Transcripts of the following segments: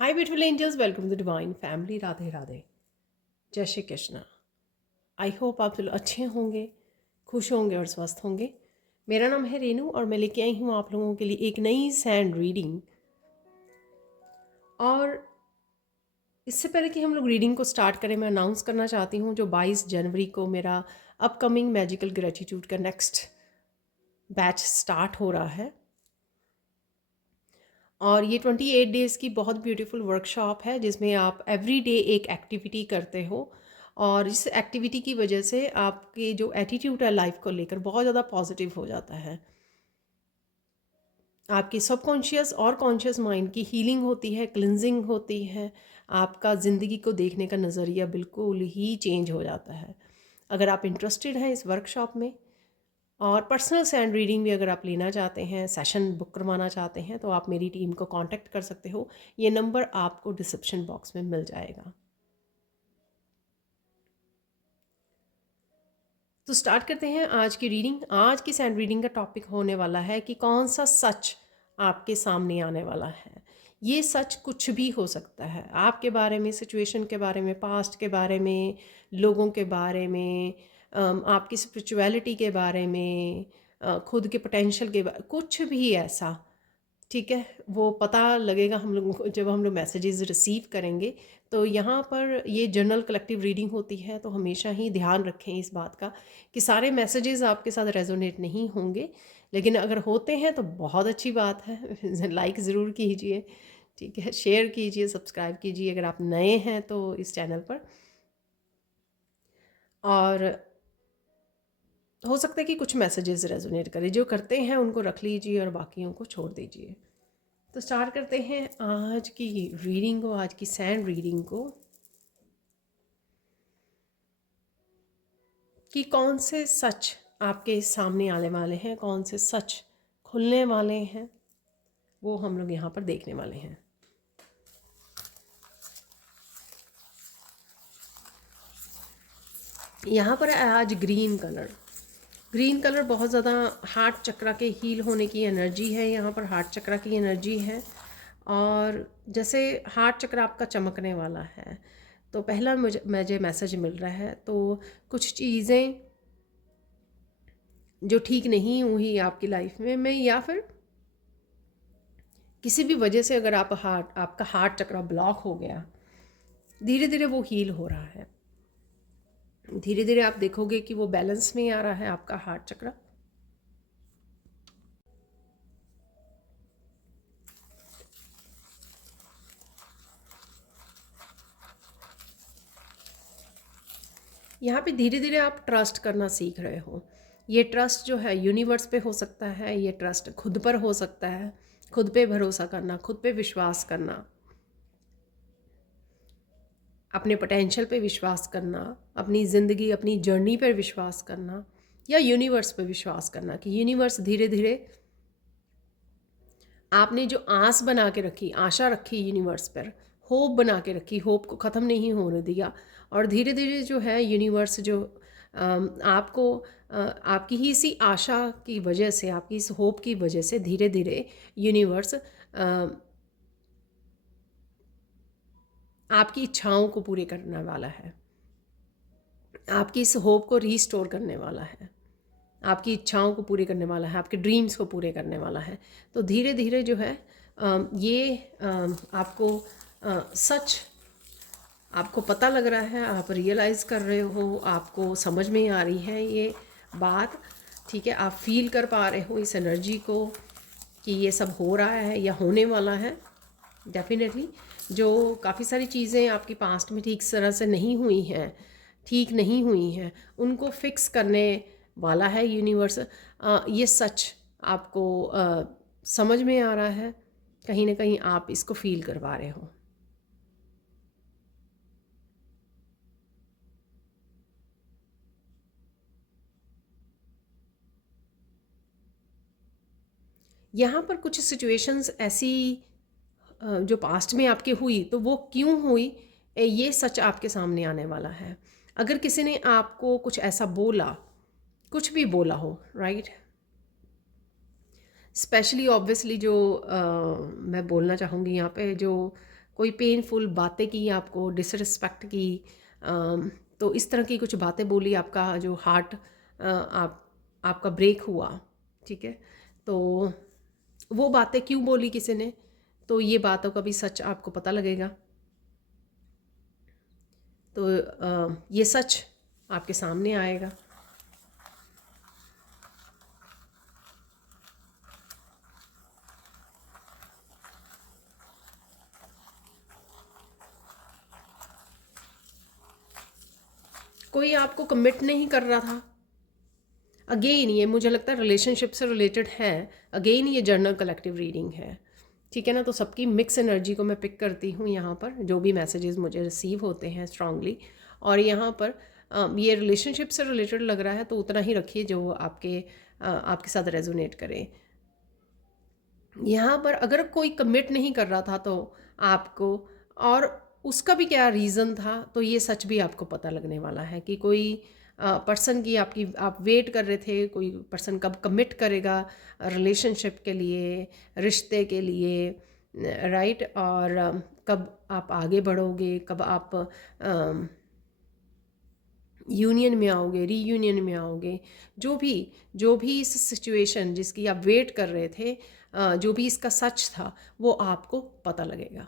Hi beautiful angels, welcome to divine family. Radhe Radhe, जय Shri Krishna. I hope आप लोग अच्छे होंगे, खुश होंगे और स्वस्थ होंगे। मेरा नाम है रेनू और मैं लेके आई हूँ आप लोगों के लिए एक नई सैंड रीडिंग। और इससे पहले कि हम लोग रीडिंग को स्टार्ट करें, मैं अनाउंस करना चाहती हूँ जो 22 जनवरी को मेरा अपकमिंग मैजिकल ग्रेटिट्यूड का नेक्स्ट बैच स्टार्ट हो रहा है। और ये 28 डेज़ की बहुत ब्यूटीफुल वर्कशॉप है जिसमें आप एवरी डे एक एक्टिविटी करते हो और इस एक्टिविटी की वजह से आपके जो एटीट्यूड है लाइफ को लेकर बहुत ज़्यादा पॉजिटिव हो जाता है। आपकी सबकॉन्शियस और कॉन्शियस माइंड की हीलिंग होती है, क्लिनजिंग होती है। आपका ज़िंदगी को देखने का नज़रिया बिल्कुल ही चेंज हो जाता है। अगर आप इंटरेस्टेड हैं इस वर्कशॉप में और पर्सनल सैंड रीडिंग भी अगर आप लेना चाहते हैं, सेशन बुक करवाना चाहते हैं, तो आप मेरी टीम को कांटेक्ट कर सकते हो। ये नंबर आपको डिस्क्रिप्शन बॉक्स में मिल जाएगा। तो स्टार्ट करते हैं आज की रीडिंग। आज की सैंड रीडिंग का टॉपिक होने वाला है कि कौन सा सच आपके सामने आने वाला है। ये सच कुछ भी हो सकता है, आपके बारे में, सिचुएशन के बारे में, पास्ट के बारे में, लोगों के बारे में, आपकी स्पिरिचुअलिटी के बारे में, खुद के पोटेंशियल के बारे, कुछ भी ऐसा। ठीक है, वो पता लगेगा हम लोगों को जब हम लोग मैसेजेस रिसीव करेंगे। तो यहाँ पर ये जनरल कलेक्टिव रीडिंग होती है, तो हमेशा ही ध्यान रखें इस बात का कि सारे मैसेजेस आपके साथ रेजोनेट नहीं होंगे, लेकिन अगर होते हैं तो बहुत अच्छी बात है। लाइक ज़रूर कीजिए, ठीक है, शेयर कीजिए, सब्सक्राइब कीजिए अगर आप नए हैं तो इस चैनल पर। और हो सकता है कि कुछ मैसेजेस रेजोनेट करें, जो करते हैं उनको रख लीजिए और बाकियों को छोड़ दीजिए। तो स्टार्ट करते हैं आज की रीडिंग को, आज की सैंड रीडिंग को, कि कौन से सच आपके सामने आने वाले हैं, कौन से सच खुलने वाले हैं, वो हम लोग यहाँ पर देखने वाले हैं। यहाँ पर है आज ग्रीन कलर। ग्रीन कलर बहुत ज़्यादा हार्ट चक्रा के हील होने की एनर्जी है। यहाँ पर हार्ट चक्रा की एनर्जी है और जैसे हार्ट चक्र आपका चमकने वाला है। तो पहला मुझे मैसेज मिल रहा है, तो कुछ चीज़ें जो ठीक नहीं हुई आपकी लाइफ में या फिर किसी भी वजह से अगर आपका हार्ट चक्र ब्लॉक हो गया, धीरे धीरे वो हील हो रहा है। धीरे धीरे आप देखोगे कि वो बैलेंस में आ रहा है आपका हार्ट चक्र। यहाँ पे धीरे धीरे आप ट्रस्ट करना सीख रहे हो। ये ट्रस्ट जो है यूनिवर्स पे हो सकता है, ये ट्रस्ट खुद पर हो सकता है। खुद पे भरोसा करना, खुद पे विश्वास करना, अपने पोटेंशियल पे विश्वास करना, अपनी ज़िंदगी, अपनी जर्नी पर विश्वास करना, या यूनिवर्स पे विश्वास करना कि यूनिवर्स धीरे धीरे आपने जो आस बना के रखी, आशा रखी यूनिवर्स पर, होप बना के रखी, होप को ख़त्म नहीं होने दिया। और धीरे धीरे जो है यूनिवर्स जो आपको आपकी ही इसी आशा की वजह से, आपकी इस होप की वजह से धीरे धीरे यूनिवर्स आपकी इच्छाओं को पूरे करने वाला है, आपकी इस होप को रीस्टोर करने वाला है, आपकी इच्छाओं को पूरे करने वाला है, आपके ड्रीम्स को पूरे करने वाला है। तो धीरे धीरे जो है ये आपको सच आपको पता लग रहा है, आप रियलाइज़ कर रहे हो, आपको समझ में आ रही है ये बात। ठीक है, आप फील कर पा रहे हो इस एनर्जी को कि ये सब हो रहा है या होने वाला है। डेफिनेटली जो काफ़ी सारी चीज़ें आपकी पास्ट में ठीक तरह से नहीं हुई हैं, ठीक नहीं हुई हैं, उनको फिक्स करने वाला है यूनिवर्स। ये सच आपको समझ में आ रहा है, कहीं ना कहीं आप इसको फील करवा रहे हो। यहाँ पर कुछ सिचुएशंस ऐसी जो पास्ट में आपके हुई, तो वो क्यों हुई, ये सच आपके सामने आने वाला है। अगर किसी ने आपको कुछ ऐसा बोला, कुछ भी बोला हो, राइट, स्पेशली ऑब्वियसली जो मैं बोलना चाहूँगी यहाँ पे, जो कोई पेनफुल बातें की आपको, डिसरिस्पेक्ट की, तो इस तरह की कुछ बातें बोली, आपका जो हार्ट आपका ब्रेक हुआ, ठीक है। तो वो बातें क्यों बोली किसी ने, तो ये बातों का भी सच आपको पता लगेगा। तो ये सच आपके सामने आएगा। कोई आपको कमिट नहीं कर रहा था। अगेन ये मुझे लगता है रिलेशनशिप से रिलेटेड है। अगेन ये जर्नल कलेक्टिव रीडिंग है, ठीक है ना। तो सबकी मिक्स एनर्जी को मैं पिक करती हूँ यहाँ पर, जो भी मैसेजेस मुझे रिसीव होते हैं स्ट्रांगली। और यहाँ पर ये रिलेशनशिप से रिलेटेड लग रहा है, तो उतना ही रखिए जो आपके साथ रेजोनेट करे। यहाँ पर अगर कोई कमिट नहीं कर रहा था तो आपको, और उसका भी क्या रीज़न था, तो ये सच भी आपको पता लगने वाला है कि कोई पर्सन की आप वेट कर रहे थे, कोई पर्सन कब कमिट करेगा रिलेशनशिप के लिए, रिश्ते के लिए, राइट। और कब आप आगे बढ़ोगे, कब आप यूनियन में आओगे, रीयूनियन में आओगे, जो भी इस सिचुएशन जिसकी आप वेट कर रहे थे, जो भी इसका सच था, वो आपको पता लगेगा।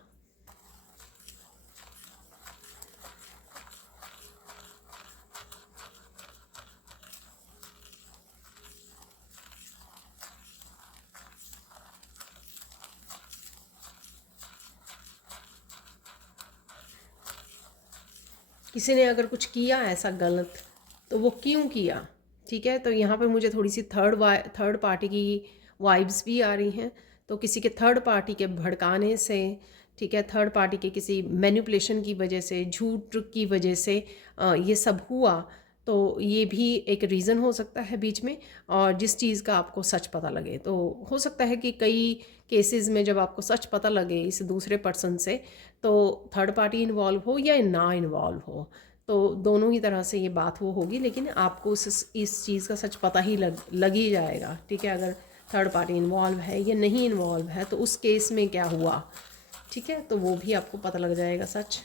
किसी ने अगर कुछ किया ऐसा गलत, तो वो क्यों किया, ठीक है। तो यहाँ पर मुझे थोड़ी सी थर्ड पार्टी की वाइब्स भी आ रही हैं। तो किसी के थर्ड पार्टी के भड़काने से, ठीक है, थर्ड पार्टी के किसी मैनिपुलेशन की वजह से, झूठ की वजह से ये सब हुआ। तो ये भी एक रीज़न हो सकता है बीच में। और जिस चीज़ का आपको सच पता लगे, तो हो सकता है कि कई केसेस में जब आपको सच पता लगे इस दूसरे पर्सन से, तो थर्ड पार्टी इन्वॉल्व हो या ना इन्वॉल्व हो, तो दोनों ही तरह से ये बात वो होगी, लेकिन आपको इस चीज़ का सच पता ही लग ही जाएगा, ठीक है। अगर थर्ड पार्टी इन्वॉल्व है या नहीं इन्वॉल्व है, तो उस केस में क्या हुआ, ठीक है, तो वो भी आपको पता लग जाएगा सच।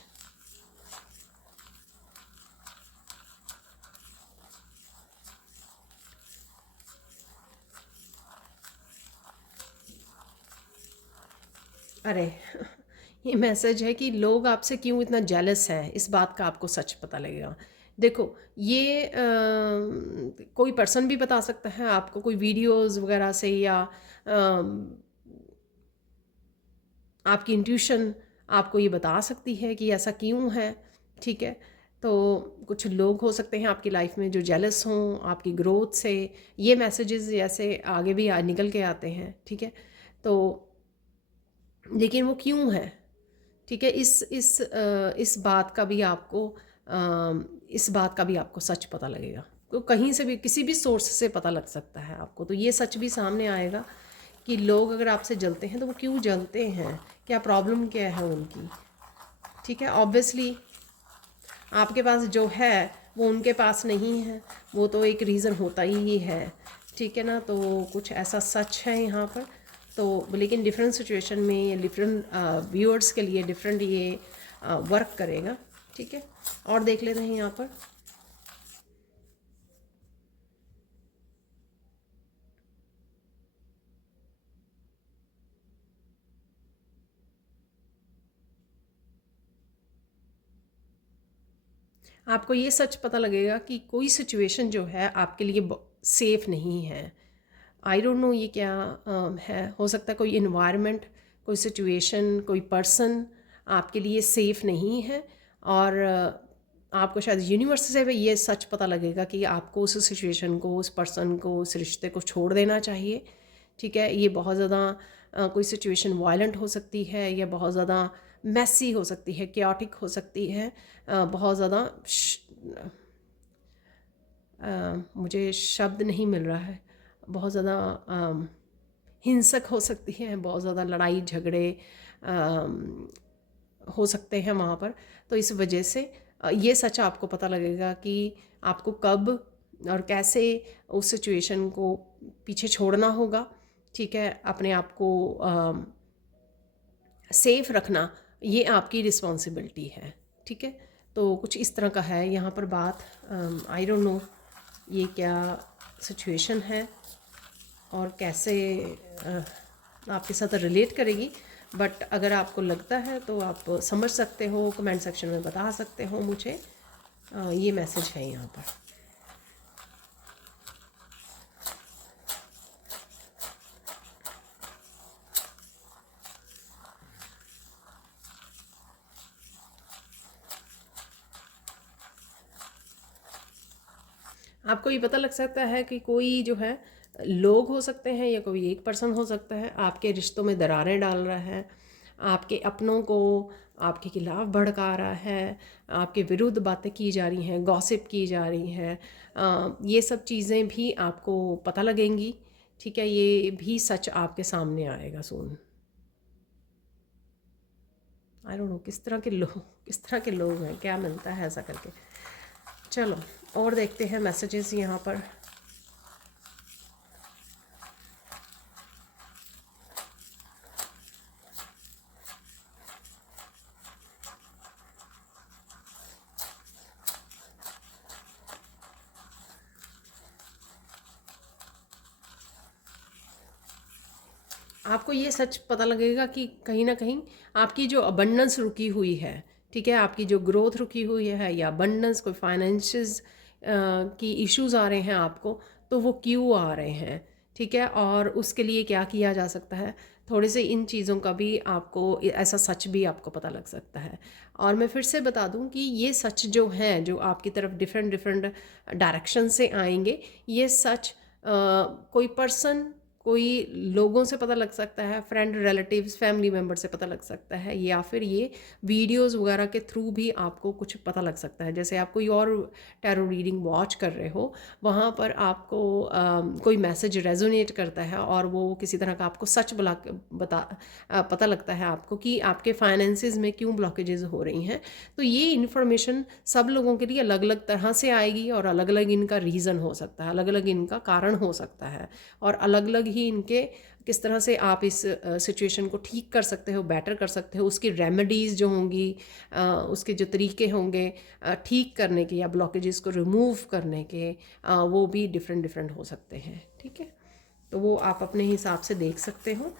अरे ये मैसेज है कि लोग आपसे क्यों इतना जेलस हैं, इस बात का आपको सच पता लगेगा। देखो, ये कोई पर्सन भी बता सकता है आपको, कोई वीडियोस वगैरह से, या आपकी इंट्यूशन आपको ये बता सकती है कि ऐसा क्यों है, ठीक है। तो कुछ लोग हो सकते हैं आपकी लाइफ में जो जेलस हों आपकी ग्रोथ से। ये मैसेजेस ऐसे आगे भी निकल के आते हैं, ठीक है। तो लेकिन वो क्यों है, ठीक है, इस बात का भी आपको इस बात का भी आपको सच पता लगेगा। तो कहीं से भी किसी भी सोर्स से पता लग सकता है आपको। तो ये सच भी सामने आएगा कि लोग अगर आपसे जलते हैं तो वो क्यों जलते हैं, क्या प्रॉब्लम क्या है उनकी, ठीक है। ऑब्वियसली आपके पास जो है वो उनके पास नहीं है, वो तो एक रीज़न होता ही है, ठीक है ना। तो कुछ ऐसा सच है यहाँ पर। तो लेकिन डिफरेंट सिचुएशन में ये डिफरेंट व्यूअर्स के लिए डिफरेंट ये वर्क करेगा, ठीक है। और देख लेते हैं यहाँ पर। आपको ये सच पता लगेगा कि कोई सिचुएशन जो है आपके लिए सेफ़ नहीं है। आई डोंट नो ये क्या है। हो सकता है कोई इन्वायरमेंट, कोई सिचुएशन, कोई पर्सन आपके लिए सेफ़ नहीं है। और आपको शायद यूनिवर्स से भी ये सच पता लगेगा कि आपको उस सिचुएशन को, उस पर्सन को, उस रिश्ते को छोड़ देना चाहिए, ठीक है। ये बहुत ज़्यादा कोई सिचुएशन वायलेंट हो सकती है, या बहुत ज़्यादा मैसी हो सकती है, क्याटिक हो सकती है, बहुत ज़्यादा मुझे शब्द नहीं मिल रहा है, बहुत ज़्यादा हिंसक हो सकती है, बहुत ज़्यादा लड़ाई झगड़े हो सकते हैं वहाँ पर। तो इस वजह से ये सच आपको पता लगेगा कि आपको कब और कैसे उस सिचुएशन को पीछे छोड़ना होगा, ठीक है। अपने आप को सेफ रखना ये आपकी रिस्पॉन्सिबिलिटी है। ठीक है, तो कुछ इस तरह का है यहाँ पर बात। आई डोंट नो ये क्या सिचुएशन है और कैसे आपके साथ रिलेट करेगी, बट अगर आपको लगता है तो आप समझ सकते हो, कमेंट सेक्शन में बता सकते हो मुझे। ये मैसेज है यहाँ पर। आपको ये पता लग सकता है कि कोई जो है लोग हो सकते हैं या कोई एक पर्सन हो सकता है आपके रिश्तों में दरारें डाल रहा है, आपके अपनों को आपके खिलाफ भड़का रहा है, आपके विरुद्ध बातें की जा रही हैं, गॉसिप की जा रही हैं। ये सब चीज़ें भी आपको पता लगेंगी। ठीक है, ये भी सच आपके सामने आएगा सून। आई डोंट नो किस तरह के लोग हैं, क्या मिलता है ऐसा करके। चलो और देखते हैं मैसेजेस यहाँ पर। आपको ये सच पता लगेगा कि कहीं ना कहीं आपकी जो अबंडेंस रुकी हुई है, ठीक है, आपकी जो ग्रोथ रुकी हुई है या अबंडेंस, कोई फाइनेंशियस की इश्यूज आ रहे हैं आपको, तो वो क्यों आ रहे हैं। ठीक है, और उसके लिए क्या किया जा सकता है, थोड़े से इन चीज़ों का भी आपको ऐसा सच भी आपको पता लग सकता है। और मैं फिर से बता दूं कि ये सच जो हैं जो आपकी तरफ डिफरेंट डिफरेंट डायरेक्शन से आएंगे, ये सच कोई पर्सन, कोई लोगों से पता लग सकता है, फ्रेंड, रिलेटिव्स, फैमिली मेम्बर से पता लग सकता है, या फिर ये वीडियोस वगैरह के थ्रू भी आपको कुछ पता लग सकता है। जैसे आप कोई और टैरो रीडिंग वॉच कर रहे हो, वहाँ पर आपको कोई मैसेज रेजोनेट करता है और वो किसी तरह का आपको सच पता लगता है आपको कि आपके फाइनेंसिस में क्यों ब्लॉकेजेस हो रही हैं। तो ये इन्फॉर्मेशन सब लोगों के लिए अलग अलग तरह से आएगी और अलग अलग इनका रीज़न हो सकता है, अलग अलग इनका कारण हो सकता है, और अलग अलग ही इनके किस तरह से आप इस सिचुएशन को ठीक कर सकते हो, बेटर कर सकते हो, उसकी रेमेडीज़ जो होंगी, उसके जो तरीके होंगे ठीक करने के या ब्लॉकेजेस को रिमूव करने के, वो भी डिफरेंट डिफरेंट हो सकते हैं। ठीक है, तो वो आप अपने हिसाब से देख सकते हो।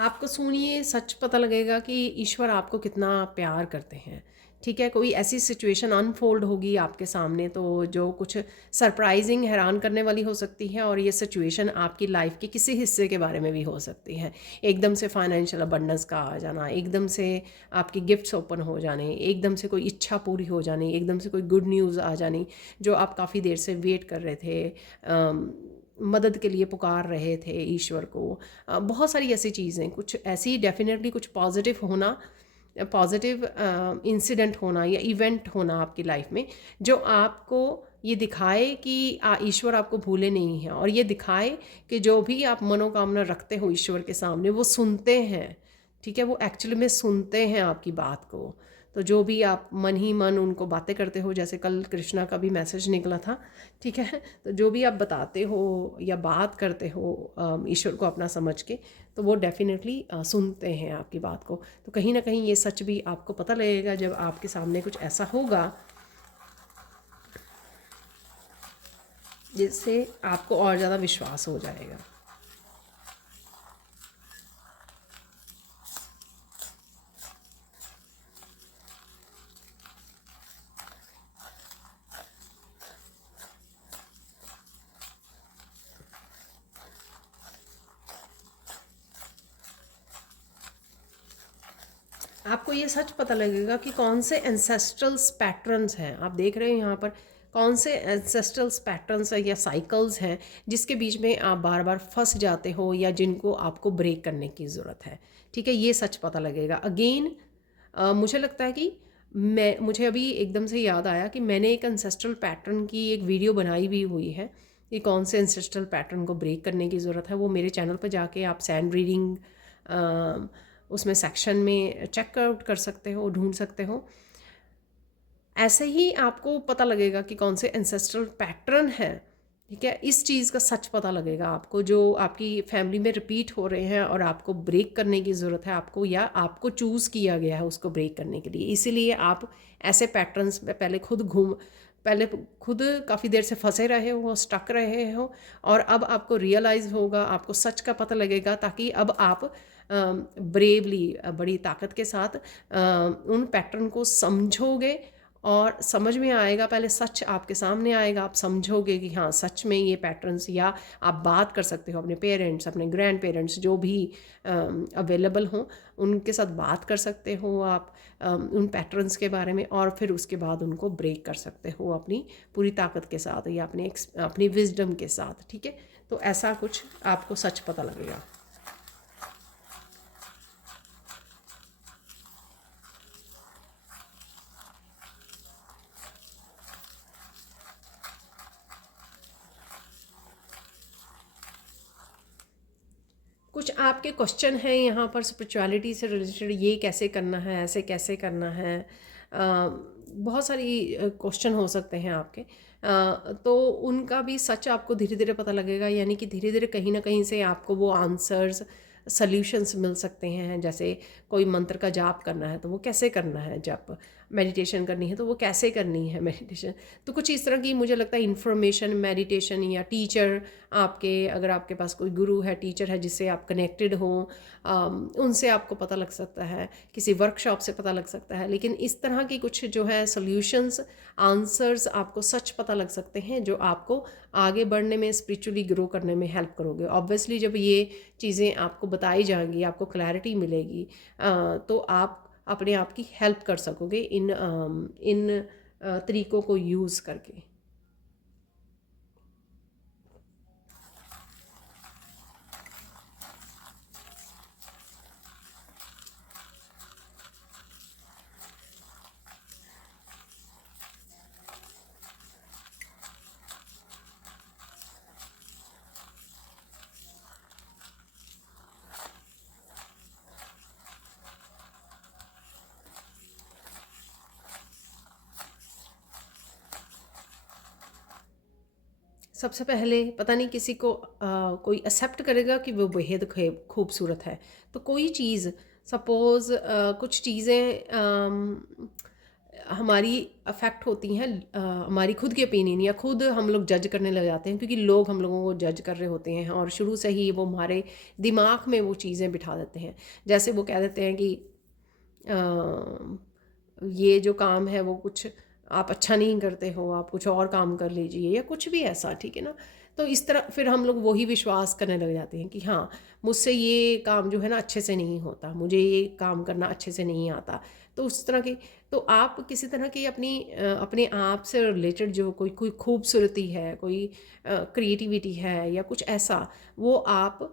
आपको सुनिए सच पता लगेगा कि ईश्वर आपको कितना प्यार करते हैं। ठीक है, कोई ऐसी सिचुएशन अनफोल्ड होगी आपके सामने तो जो कुछ सरप्राइजिंग, हैरान करने वाली हो सकती है, और ये सिचुएशन आपकी लाइफ के किसी हिस्से के बारे में भी हो सकती है। एकदम से फाइनेंशियल अबंडेंस का आ जाना, एकदम से आपकी गिफ्ट्स ओपन हो जाने, एकदम से कोई इच्छा पूरी हो जानी, एकदम से कोई गुड न्यूज़ आ जानी जो आप काफ़ी देर से वेट कर रहे थे, मदद के लिए पुकार रहे थे ईश्वर को। बहुत सारी ऐसी चीज़ें, कुछ ऐसी डेफिनेटली कुछ पॉजिटिव होना, पॉजिटिव इंसिडेंट होना या इवेंट होना आपकी लाइफ में, जो आपको ये दिखाए कि ईश्वर आपको भूले नहीं हैं, और ये दिखाए कि जो भी आप मनोकामना रखते हो ईश्वर के सामने वो सुनते हैं। ठीक है, वो एक्चुअली में सुनते हैं आपकी बात को। तो जो भी आप मन ही मन उनको बातें करते हो, जैसे कल कृष्णा का भी मैसेज निकला था। ठीक है, तो जो भी आप बताते हो या बात करते हो ईश्वर को अपना समझ के, तो वो डेफिनेटली सुनते हैं आपकी बात को। तो कहीं ना कहीं ये सच भी आपको पता लगेगा जब आपके सामने कुछ ऐसा होगा जिससे आपको और ज़्यादा विश्वास हो जाएगा। आपको ये सच पता लगेगा कि कौन से एंसेस्ट्रल्स पैटर्न्स हैं। आप देख रहे हैं यहाँ पर कौन से एंसेस्ट्रल्स पैटर्न्स या साइकिल्स हैं जिसके बीच में आप बार बार फंस जाते हो या जिनको आपको ब्रेक करने की ज़रूरत है। ठीक है, ये सच पता लगेगा। अगेन मुझे लगता है कि मुझे अभी एकदम से याद आया कि मैंने एक एंसेस्ट्रल पैटर्न की एक वीडियो बनाई भी हुई है कि कौन से एंसेस्ट्रल पैटर्न को ब्रेक करने की ज़रूरत है। वो मेरे चैनल पर जाके आप सैंड रीडिंग उसमें सेक्शन में चेकआउट कर सकते हो, ढूंढ सकते हो। ऐसे ही आपको पता लगेगा कि कौन से एंसेस्ट्रल पैटर्न है, ठीक है। इस चीज़ का सच पता लगेगा आपको, जो आपकी फैमिली में रिपीट हो रहे हैं और आपको ब्रेक करने की ज़रूरत है आपको, या आपको चूज़ किया गया है उसको ब्रेक करने के लिए। इसीलिए आप ऐसे पैटर्न्स में पहले खुद काफ़ी देर से फंसे रहे हो, स्टक रहे हो, और अब आपको रियलाइज़ होगा, आपको सच का पता लगेगा, ताकि अब आप ब्रेवली, बड़ी ताकत के साथ उन पैटर्न को समझोगे और समझ में आएगा। पहले सच आपके सामने आएगा, आप समझोगे कि हाँ सच में ये पैटर्न्स, या आप बात कर सकते हो अपने पेरेंट्स, अपने ग्रैंड पेरेंट्स जो भी अवेलेबल हों, उनके साथ बात कर सकते हो आप उन पैटर्न्स के बारे में, और फिर उसके बाद उनको ब्रेक कर सकते हो अपनी पूरी ताकत के साथ, या अपनी विजडम के साथ, ठीक है। तो ऐसा कुछ आपको सच पता लगेगा। कुछ आपके क्वेश्चन हैं यहाँ पर स्पिरिचुअलिटी से रिलेटेड, ये कैसे करना है, ऐसे कैसे करना है, बहुत सारी क्वेश्चन हो सकते हैं आपके। तो उनका भी सच आपको धीरे धीरे पता लगेगा, यानी कि धीरे धीरे कहीं ना कहीं से आपको वो आंसर्स, सल्यूशंस मिल सकते हैं। जैसे कोई मंत्र का जाप करना है तो वो कैसे करना है, जप मेडिटेशन करनी है तो वो कैसे करनी है मेडिटेशन। तो कुछ इस तरह की मुझे लगता है इन्फॉर्मेशन, मेडिटेशन, या टीचर आपके, अगर आपके पास कोई गुरु है, टीचर है जिससे आप कनेक्टेड हो, उनसे आपको पता लग सकता है, किसी वर्कशॉप से पता लग सकता है। लेकिन इस तरह की कुछ जो है सॉल्यूशंस, आंसर्स आपको सच पता लग सकते हैं, जो आपको आगे बढ़ने में, स्पिरिचुअली ग्रो करने में हेल्प करोगे। ऑब्वियसली जब ये चीज़ें आपको बताई जाएंगी, आपको क्लैरिटी मिलेगी, तो आप अपने आप की हेल्प कर सकोगे इन तरीक़ों को यूज़ करके। सबसे पहले पता नहीं किसी को कोई एक्सेप्ट करेगा कि वो बेहद खूबसूरत है। तो कोई चीज़, सपोज़ कुछ चीज़ें हमारी अफेक्ट होती हैं, हमारी खुद की ओपिनियन, या खुद हम लोग जज करने लग जाते हैं, क्योंकि लोग हम लोगों को जज कर रहे होते हैं और शुरू से ही वो हमारे दिमाग में वो चीज़ें बिठा देते हैं। जैसे वो कह देते हैं कि ये जो काम है वो कुछ आप अच्छा नहीं करते हो, आप कुछ और काम कर लीजिए, या कुछ भी ऐसा, ठीक है ना। तो इस तरह फिर हम लोग वही विश्वास करने लग जाते हैं कि हाँ मुझसे ये काम जो है ना अच्छे से नहीं होता, मुझे ये काम करना अच्छे से नहीं आता। तो उस तरह की, तो आप किसी तरह की अपने आप से रिलेटेड जो कोई कोई खूबसूरती है, कोई क्रिएटिविटी है, या कुछ ऐसा, वो आप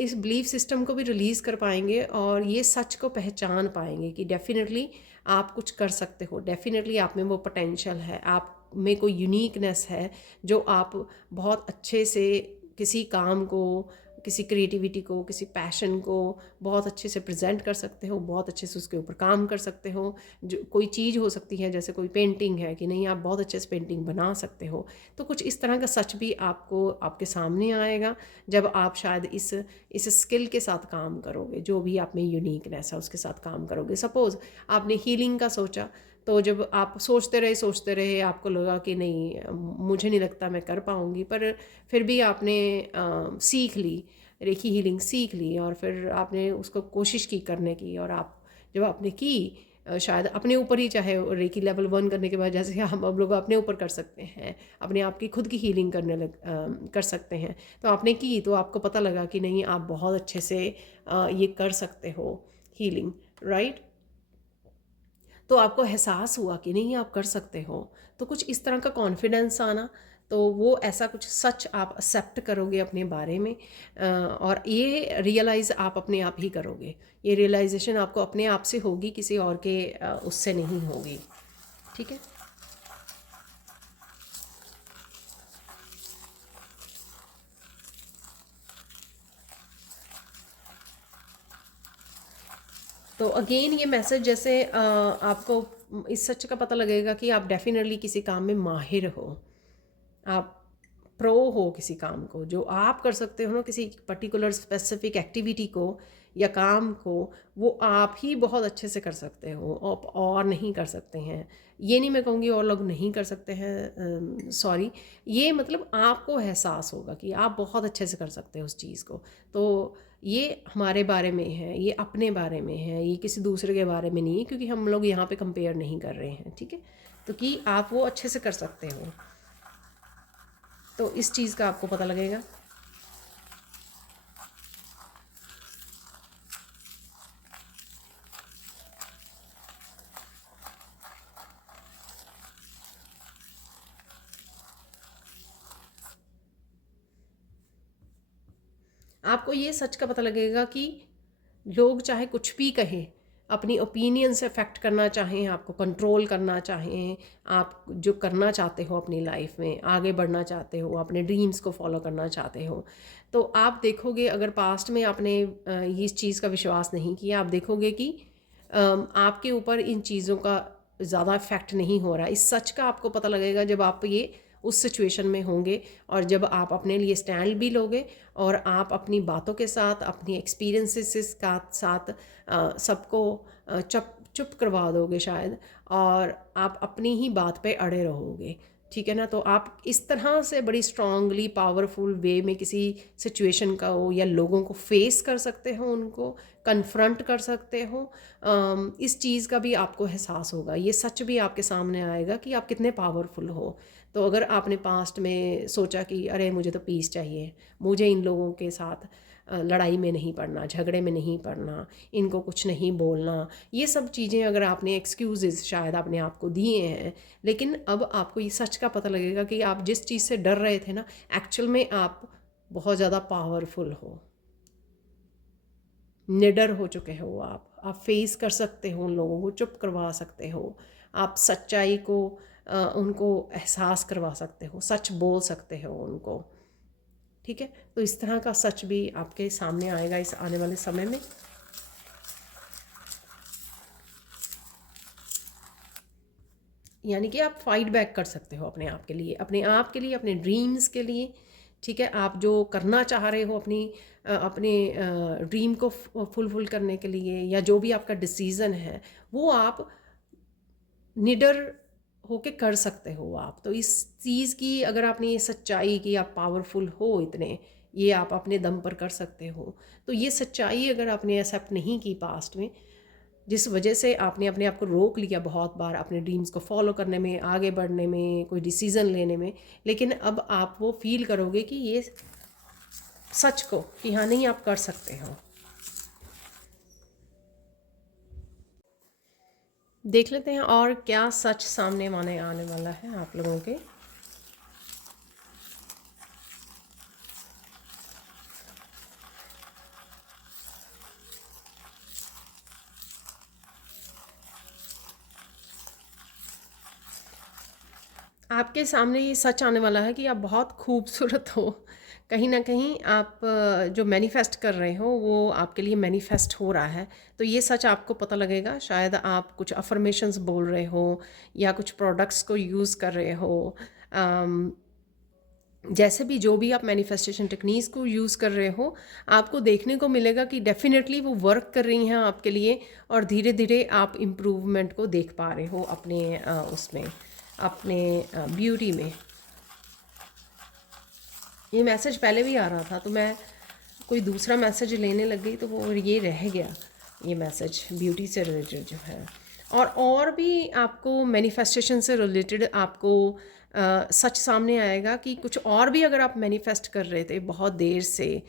इस बिलीफ सिस्टम को भी रिलीज़ कर पाएंगे, और ये सच को पहचान पाएंगे कि डेफिनेटली आप कुछ कर सकते हो, डेफिनेटली आप में वो पोटेंशियल है, आप में कोई यूनिकनेस है, जो आप बहुत अच्छे से किसी काम को, किसी क्रिएटिविटी को, किसी पैशन को बहुत अच्छे से प्रेजेंट कर सकते हो, बहुत अच्छे से उसके ऊपर काम कर सकते हो। जो कोई चीज़ हो सकती है, जैसे कोई पेंटिंग है कि नहीं, आप बहुत अच्छे से पेंटिंग बना सकते हो। तो कुछ इस तरह का सच भी आपको आपके सामने आएगा जब आप शायद इस स्किल के साथ काम करोगे, जो भी आप में यूनिकनेस है उसके साथ काम करोगे। सपोज़ आपने हीलिंग का सोचा, तो जब आप सोचते रहे आपको लगा कि नहीं मुझे नहीं लगता मैं कर पाऊँगी, पर फिर भी आपने सीख ली, रेकी हीलिंग सीख ली, और फिर आपने उसको कोशिश की करने की, और आप जब आपने की, शायद अपने ऊपर ही, चाहे रेकी लेवल 1 करने के बाद जैसे हम अब लोग अपने ऊपर कर सकते हैं, अपने आप की खुद की हीलिंग कर सकते हैं। तो आपने की, तो आपको पता लगा कि नहीं आप बहुत अच्छे से ये कर सकते हो हीलिंग, राइट। तो आपको एहसास हुआ कि नहीं आप कर सकते हो। तो कुछ इस तरह का कॉन्फिडेंस आना, तो वो ऐसा कुछ सच आप एक्सेप्ट करोगे अपने बारे में, और ये रियलाइज़ आप अपने आप ही करोगे। ये रियलाइजेशन आपको अपने आप से होगी, किसी और के उससे नहीं होगी, ठीक है। तो अगेन ये मैसेज जैसे आपको इस सच का पता लगेगा कि आप डेफिनेटली किसी काम में माहिर हो, आप प्रो हो किसी काम को, जो आप कर सकते हो ना किसी पर्टिकुलर स्पेसिफिक एक्टिविटी को या काम को, वो आप ही बहुत अच्छे से कर सकते हो, आप और नहीं कर सकते हैं। ये नहीं मैं कहूँगी और लोग नहीं कर सकते हैं, सॉरी, ये मतलब आपको एहसास होगा कि आप बहुत अच्छे से कर सकते हो उस चीज़ को। तो ये हमारे बारे में है, ये अपने बारे में है, ये किसी दूसरे के बारे में नहीं है, क्योंकि हम लोग यहाँ पे कंपेयर नहीं कर रहे हैं, ठीक है। तो कि आप वो अच्छे से कर सकते हो, तो इस चीज़ का आपको पता लगेगा। आपको ये सच का पता लगेगा कि लोग चाहे कुछ भी कहें, अपनी ओपिनियन से अफेक्ट करना चाहें, आपको कंट्रोल करना चाहें, आप जो करना चाहते हो अपनी लाइफ में, आगे बढ़ना चाहते हो, अपने ड्रीम्स को फॉलो करना चाहते हो, तो आप देखोगे अगर पास्ट में आपने इस चीज़ का विश्वास नहीं किया, आप देखोगे कि आपके ऊपर इन चीज़ों का ज़्यादा इफ़ेक्ट नहीं हो रहा। इस सच का आपको पता लगेगा जब आप ये उस सिचुएशन में होंगे, और जब आप अपने लिए स्टैंड भी लोगे और आप अपनी बातों के साथ, अपनी एक्सपीरियंसेस का साथ सबको चुप करवा दोगे शायद, और आप अपनी ही बात पे अड़े रहोगे, ठीक है ना। तो आप इस तरह से बड़ी स्ट्रांगली पावरफुल वे में किसी सिचुएशन का हो या लोगों को फेस कर सकते हो, उनको कन्फ्रंट कर सकते हो। इस चीज़ का भी आपको एहसास होगा, ये सच भी आपके सामने आएगा कि आप कितने पावरफुल हो। तो अगर आपने पास्ट में सोचा कि अरे मुझे तो पीस चाहिए, मुझे इन लोगों के साथ लड़ाई में नहीं पड़ना, झगड़े में नहीं पड़ना, इनको कुछ नहीं बोलना, ये सब चीज़ें अगर आपने एक्सक्यूज़ेस शायद आपने आपको दिए हैं, लेकिन अब आपको ये सच का पता लगेगा कि आप जिस चीज़ से डर रहे थे ना, एक्चुअल में आप बहुत ज़्यादा पावरफुल हो, निडर हो चुके हो आप फेस कर सकते हो, उन लोगों को चुप करवा सकते हो, आप सच्चाई को उनको एहसास करवा सकते हो, सच बोल सकते हो उनको, ठीक है। तो इस तरह का सच भी आपके सामने आएगा इस आने वाले समय में। यानी कि आप फाइट बैक कर सकते हो अपने आप के लिए, अपने आप के लिए, अपने ड्रीम्स के लिए, ठीक है। आप जो करना चाह रहे हो अपने ड्रीम को फुलफिल करने के लिए, या जो भी आपका डिसीज़न है, वो आप निडर होके कर सकते हो आप। तो इस चीज़ की अगर आपने ये सच्चाई कि आप पावरफुल हो इतने, ये आप अपने दम पर कर सकते हो, तो ये सच्चाई अगर आपने एक्सेप्ट नहीं की पास्ट में, जिस वजह से आपने अपने आप को रोक लिया बहुत बार अपने ड्रीम्स को फॉलो करने में, आगे बढ़ने में, कोई डिसीज़न लेने में, लेकिन अब आप वो फील करोगे कि ये सच को कि हाँ नहीं आप कर सकते हो। देख लेते हैं और क्या सच सामने आने वाला है आप लोगों के। आपके सामने ये सच आने वाला है कि आप बहुत खूबसूरत हो। कहीं न कहीं आप जो मैनिफेस्ट कर रहे हो वो आपके लिए मैनिफेस्ट हो रहा है। तो ये सच आपको पता लगेगा, शायद आप कुछ अफ़र्मेशंस बोल रहे हो या कुछ प्रोडक्ट्स को यूज़ कर रहे हो। अम, जैसे भी जो भी आप मैनिफेस्टेशन टेक्निक्स को यूज़ कर रहे हो, आपको देखने को मिलेगा कि डेफ़िनेटली वो वर्क कर रही हैं आपके लिए, और धीरे-धीरे आप इम्प्रूवमेंट को देख पा रहे हो अपने उसमें, अपने ब्यूटी में। ये मैसेज पहले भी आ रहा था, तो मैं कोई दूसरा मैसेज लेने लग गई, तो वो ये रह गया, ये मैसेज ब्यूटी से रिलेटेड जो है। और भी आपको मैनिफेस्टेशन से रिलेटेड आपको सच सामने आएगा कि कुछ और भी अगर आप मैनिफेस्ट कर रहे थे बहुत देर से,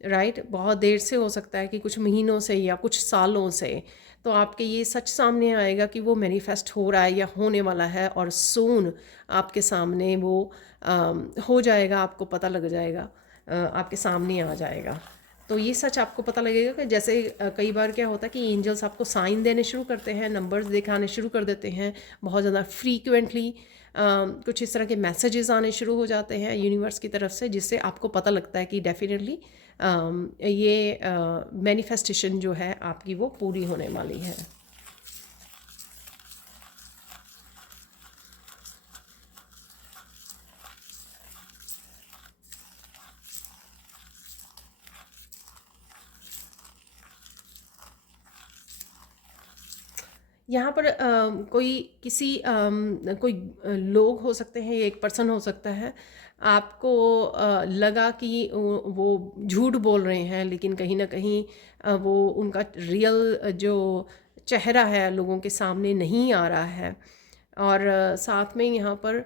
राइट, बहुत देर से हो सकता है कि कुछ महीनों से या कुछ सालों से, तो आपके ये सच सामने आएगा कि वो मैनिफेस्ट हो रहा है या होने वाला है, और सून आपके सामने वो हो जाएगा, आपको पता लग जाएगा, आपके सामने आ जाएगा। तो ये सच आपको पता लगेगा कि जैसे कई बार क्या होता है कि एंजल्स आपको साइन देने शुरू करते हैं, नंबर्स दिखाने शुरू कर देते हैं बहुत ज़्यादा फ्रीक्वेंटली, कुछ इस तरह के मैसेजेस आने शुरू हो जाते हैं यूनिवर्स की तरफ से, जिससे आपको पता लगता है कि डेफिनेटली ये मैनिफेस्टेशन जो है आपकी वो पूरी होने वाली है। यहाँ पर कोई किसी कोई लोग हो सकते हैं, एक पर्सन हो सकता है, आपको लगा कि वो झूठ बोल रहे हैं, लेकिन कहीं ना कहीं वो उनका रियल जो चेहरा है लोगों के सामने नहीं आ रहा है। और साथ में यहाँ पर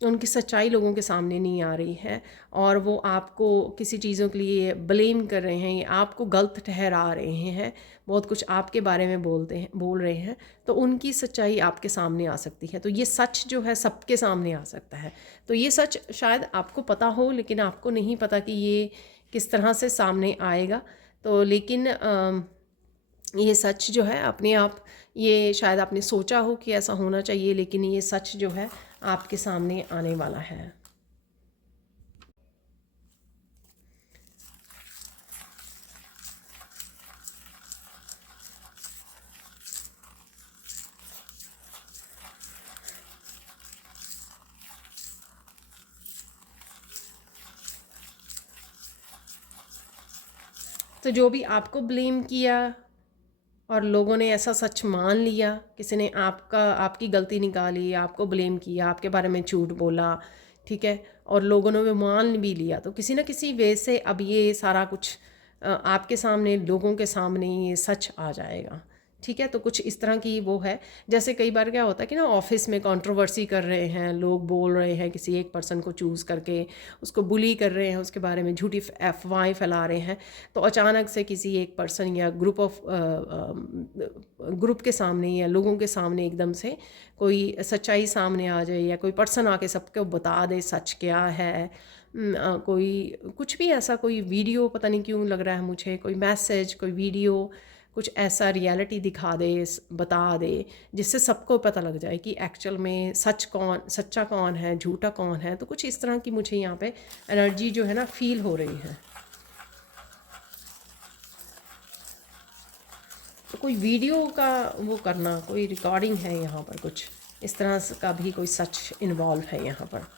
उनकी सच्चाई लोगों के सामने नहीं आ रही है, और वो आपको किसी चीज़ों के लिए ब्लेम कर रहे हैं या आपको गलत ठहरा रहे हैं, बहुत कुछ आपके बारे में बोल रहे हैं। तो उनकी सच्चाई आपके सामने आ सकती है। तो ये सच जो है सबके सामने आ सकता है। तो ये सच शायद आपको पता हो, लेकिन आपको नहीं पता कि ये किस तरह से सामने आएगा। तो लेकिन ये सच जो है अपने आप, ये शायद आपने सोचा हो कि ऐसा होना चाहिए, लेकिन ये सच जो है आपके सामने आने वाला है। तो जो भी आपको ब्लेम किया और लोगों ने ऐसा सच मान लिया, किसी ने आपकी गलती निकाली, आपको ब्लेम किया, आपके बारे में झूठ बोला, ठीक है, और लोगों ने वो मान भी लिया, तो किसी ना किसी वे से अब ये सारा कुछ आपके सामने, लोगों के सामने ये सच आ जाएगा। ठीक है, तो कुछ इस तरह की वो है। जैसे कई बार क्या होता है कि ना ऑफिस में कंट्रोवर्सी कर रहे हैं, लोग बोल रहे हैं किसी एक पर्सन को चूज़ करके, उसको बुली कर रहे हैं, उसके बारे में झूठी अफवाहें फैला रहे हैं। तो अचानक से किसी एक पर्सन या ग्रुप के सामने या लोगों के सामने एकदम से कोई सच्चाई सामने आ जाए, या कोई पर्सन आके सबको बता दे सच क्या है। कोई कुछ भी ऐसा, कोई वीडियो, पता नहीं क्यों लग रहा है मुझे, कोई मैसेज, कोई वीडियो, कुछ ऐसा रियलिटी दिखा दे, बता दे, जिससे सबको पता लग जाए कि एक्चुअल में सच्चा कौन है, झूठा कौन है। तो कुछ इस तरह की मुझे यहाँ पे एनर्जी जो है ना फील हो रही है। तो कोई वीडियो का वो करना, कोई रिकॉर्डिंग है यहाँ पर, कुछ इस तरह का भी कोई सच इन्वॉल्व है यहाँ पर।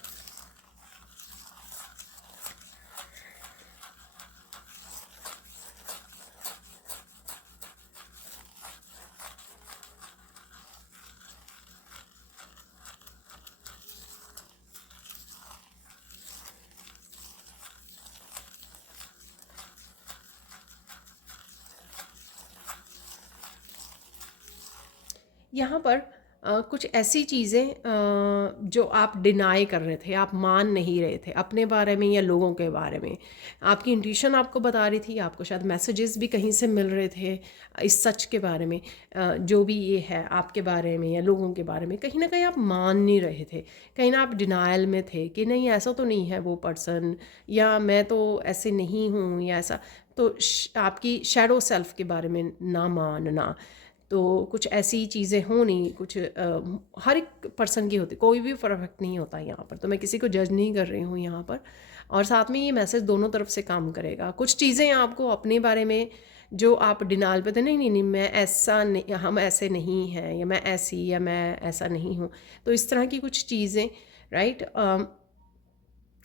यहाँ पर कुछ ऐसी चीज़ें जो आप डिनाई कर रहे थे, आप मान नहीं रहे थे अपने बारे में या लोगों के बारे में। आपकी इंट्यूशन आपको बता रही थी, आपको शायद मैसेजेस भी कहीं से मिल रहे थे इस सच के बारे में, जो भी ये है आपके बारे में या लोगों के बारे में, कहीं ना कहीं आप मान नहीं रहे थे, कहीं ना आप डिनायल में थे कि नहीं ऐसा तो नहीं है वो पर्सन, या मैं तो ऐसे नहीं हूँ, या ऐसा। तो आपकी शैडो सेल्फ के बारे में ना मानना। तो कुछ ऐसी चीज़ें होनी, कुछ हर एक पर्सन की होती, कोई भी परफेक्ट नहीं होता यहाँ पर। तो मैं किसी को जज नहीं कर रही हूँ यहाँ पर। और साथ में ये मैसेज दोनों तरफ से काम करेगा। कुछ चीज़ें आपको अपने बारे में जो आप डिनाल पे थे, नहीं नहीं नहीं मैं ऐसा नहीं, हम ऐसे नहीं हैं, या मैं ऐसी, या मैं ऐसा नहीं हूँ, तो इस तरह की कुछ चीज़ें, राइट,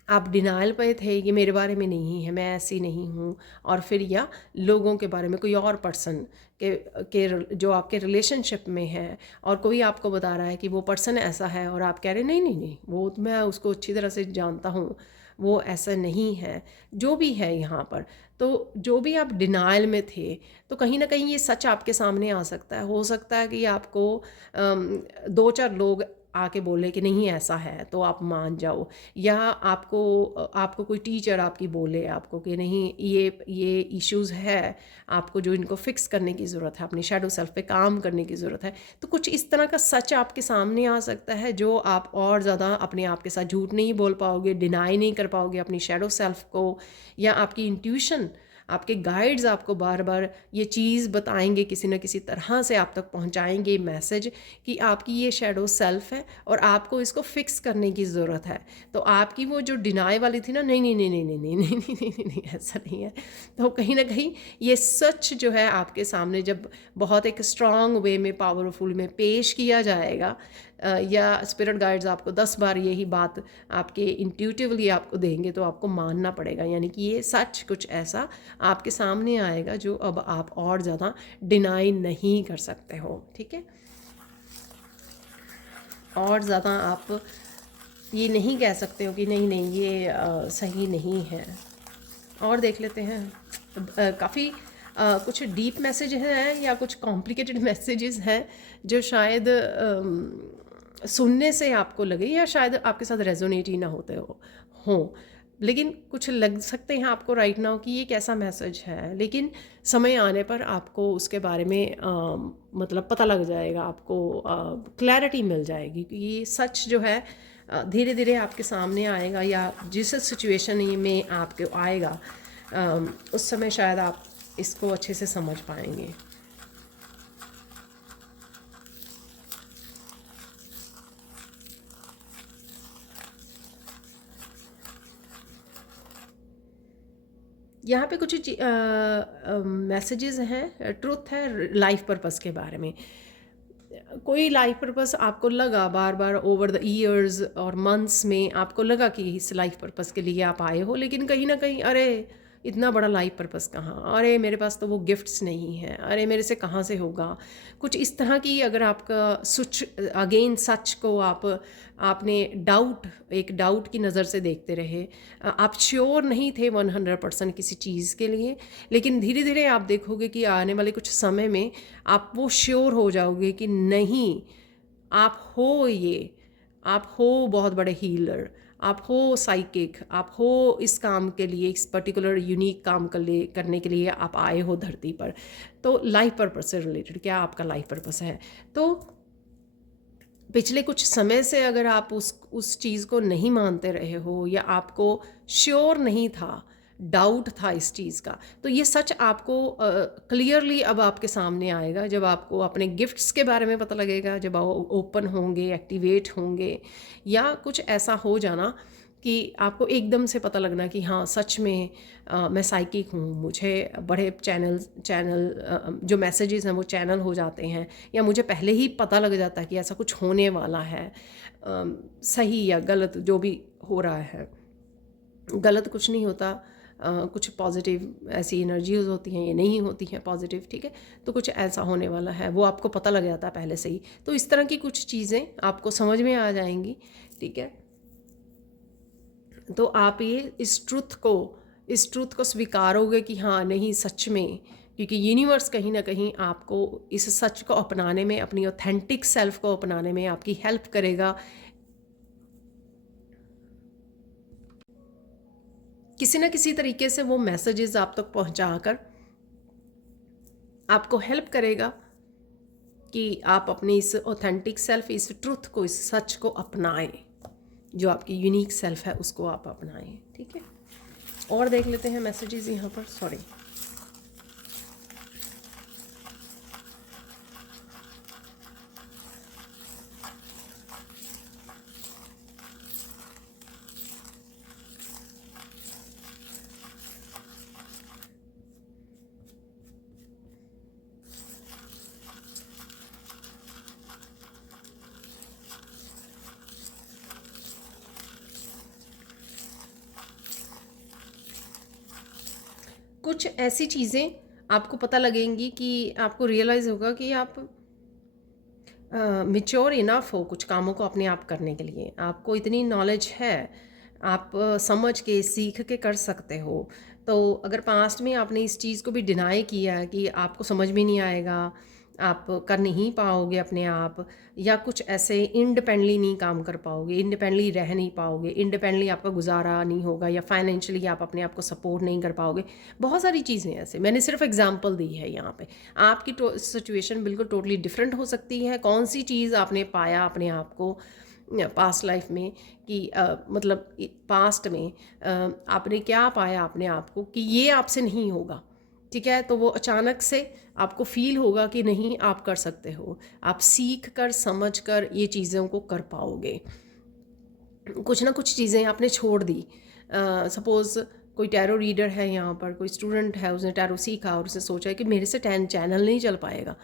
आप डिनाइल पे थे, ये मेरे बारे में नहीं है, मैं ऐसी नहीं हूँ। और फिर या लोगों के बारे में, कोई और पर्सन के जो आपके रिलेशनशिप में है, और कोई आपको बता रहा है कि वो पर्सन ऐसा है, और आप कह रहे नहीं नहीं नहीं वो तो मैं उसको अच्छी तरह से जानता हूँ, वो ऐसा नहीं है, जो भी है यहाँ पर। तो जो भी आप डिनाइल में थे, तो कहीं ना कहीं ये सच आपके सामने आ सकता है। हो सकता है कि आपको दो चार लोग आके बोले कि नहीं ऐसा है, तो आप मान जाओ। या आपको कोई टीचर आपकी बोले आपको कि नहीं ये इश्यूज़ है, आपको जो इनको फिक्स करने की ज़रूरत है, अपनी शैडो सेल्फ पे काम करने की ज़रूरत है। तो कुछ इस तरह का सच आपके सामने आ सकता है, जो आप और ज़्यादा अपने आप के साथ झूठ नहीं बोल पाओगे, डिनाई नहीं कर पाओगे अपनी शैडो सेल्फ को, या आपकी इंट्यूशन आपके गाइड्स आपको बार बार ये चीज़ बताएंगे, किसी न किसी तरह से आप तक पहुंचाएंगे मैसेज कि आपकी ये शैडो सेल्फ है और आपको इसको फिक्स करने की ज़रूरत है। तो आपकी वो जो डिनाई वाली थी ना, नहीं नहीं नहीं नहीं नहीं नहीं नहीं नहीं नहीं नहीं, ऐसा नहीं है। तो कहीं ना कहीं ये सच जो है आपके सामने जब बहुत एक स्ट्रॉन्ग वे में, पावरफुल में पेश किया जाएगा, या स्पिरिट गाइड्स आपको 10 बार यही बात आपके इंट्यूटिवली आपको देंगे, तो आपको मानना पड़ेगा। यानी कि ये सच कुछ ऐसा आपके सामने आएगा जो अब आप और ज़्यादा डिनाई नहीं कर सकते हो। ठीक है, और ज़्यादा आप ये नहीं कह सकते हो कि नहीं नहीं ये सही नहीं है। और देख लेते हैं, काफ़ी कुछ डीप मैसेज हैं या कुछ कॉम्प्लिकेटेड मैसेजेस हैं जो शायद सुनने से आपको लगे या शायद आपके साथ रेजोनेट ही ना होते हों, लेकिन कुछ लग सकते हैं आपको राइट नाउ कि ये कैसा मैसेज है, लेकिन समय आने पर आपको उसके बारे में मतलब पता लग जाएगा, आपको क्लैरिटी मिल जाएगी कि ये सच जो है धीरे धीरे आपके सामने आएगा, या जिस सिचुएशन में आपके आएगा उस समय शायद आप इसको अच्छे से समझ पाएंगे। यहाँ पे कुछ मैसेजेस हैं, ट्रुथ है लाइफ पर्पस के बारे में। कोई लाइफ पर्पस आपको लगा बार बार ओवर द ईयर्स और मंथ्स में, आपको लगा कि इस लाइफ पर्पस के लिए आप आए हो, लेकिन कहीं ना कहीं अरे इतना बड़ा लाइफ पर्पस कहाँ, अरे मेरे पास तो वो गिफ्ट्स नहीं है, अरे मेरे से कहाँ से होगा, कुछ इस तरह की। अगर आपका अगेन सच को आपने एक डाउट की नज़र से देखते रहे, आप श्योर नहीं थे 100% किसी चीज़ के लिए, लेकिन धीरे धीरे आप देखोगे कि आने वाले कुछ समय में आप वो श्योर हो जाओगे कि नहीं, आप हो बहुत बड़े हीलर, आप हो साइकिक, आप हो इस काम के लिए, इस पर्टिकुलर यूनिक काम करने के लिए आप आए हो धरती पर। तो लाइफ पर्पस से रिलेटेड क्या आपका लाइफ पर्पस है? तो पिछले कुछ समय से अगर आप उस चीज़ को नहीं मानते रहे हो, या आपको श्योर नहीं था, डाउट था इस चीज़ का, तो ये सच आपको क्लियरली अब आपके सामने आएगा जब आपको अपने गिफ्ट्स के बारे में पता लगेगा, जब आप ओपन होंगे, एक्टिवेट होंगे, या कुछ ऐसा हो जाना कि आपको एकदम से पता लगना कि हाँ सच में मैं साइकिक हूँ, मुझे बड़े चैनल जो मैसेजेस हैं वो चैनल हो जाते हैं, या मुझे पहले ही पता लग जाता है कि ऐसा कुछ होने वाला है, सही या गलत जो भी हो रहा है। गलत कुछ नहीं होता, कुछ पॉजिटिव ऐसी एनर्जीज होती हैं, ये नहीं होती हैं पॉजिटिव, ठीक है। तो कुछ ऐसा होने वाला है वो आपको पता लग जाता है पहले से ही। तो इस तरह की कुछ चीज़ें आपको समझ में आ जाएंगी, ठीक है। तो आप ये इस ट्रुथ को स्वीकारोगे कि हाँ नहीं सच में, क्योंकि यूनिवर्स कहीं ना कहीं आपको इस सच को अपनाने में, अपनी ऑथेंटिक सेल्फ को अपनाने में आपकी हेल्प करेगा। किसी न किसी तरीके से वो मैसेजेस आप तक पहुंचाकर आपको हेल्प करेगा कि आप अपनी इस ऑथेंटिक सेल्फ, इस ट्रुथ को, इस सच को अपनाएं, जो आपकी यूनिक सेल्फ है उसको आप अपनाएं, ठीक है। और देख लेते हैं मैसेजेस यहाँ पर, सॉरी। कुछ ऐसी चीज़ें आपको पता लगेंगी कि आपको रियलाइज़ होगा कि आप मैच्योर इनफ हो कुछ कामों को अपने आप करने के लिए, आपको इतनी नॉलेज है, आप समझ के सीख के कर सकते हो। तो अगर पास्ट में आपने इस चीज़ को भी डिनाई किया कि आपको समझ में नहीं आएगा, आप कर नहीं पाओगे अपने आप, या कुछ ऐसे इंडिपेंडली नहीं काम कर पाओगे, इंडिपेंडली रह नहीं पाओगे, इंडिपेंडली आपका गुजारा नहीं होगा, या फाइनेंशियली आप अपने आप को सपोर्ट नहीं कर पाओगे, बहुत सारी चीज़ें ऐसे, मैंने सिर्फ एग्जांपल दी है यहाँ पे। आपकी सिचुएशन बिल्कुल टोटली डिफरेंट हो सकती है। कौन सी चीज़ आपने पाया अपने आप को पास्ट लाइफ में कि मतलब पास्ट में आपने क्या पाया अपने आप को कि ये आपसे नहीं होगा, ठीक है। तो वो अचानक से आपको फील होगा कि नहीं, आप कर सकते हो, आप सीख कर समझ कर ये चीज़ों को कर पाओगे। कुछ ना कुछ चीज़ें आपने छोड़ दी। सपोज़ कोई टैरो रीडर है यहाँ पर, कोई स्टूडेंट है, उसने टैरो सीखा और उसने सोचा है कि मेरे से चैनल नहीं चल पाएगा,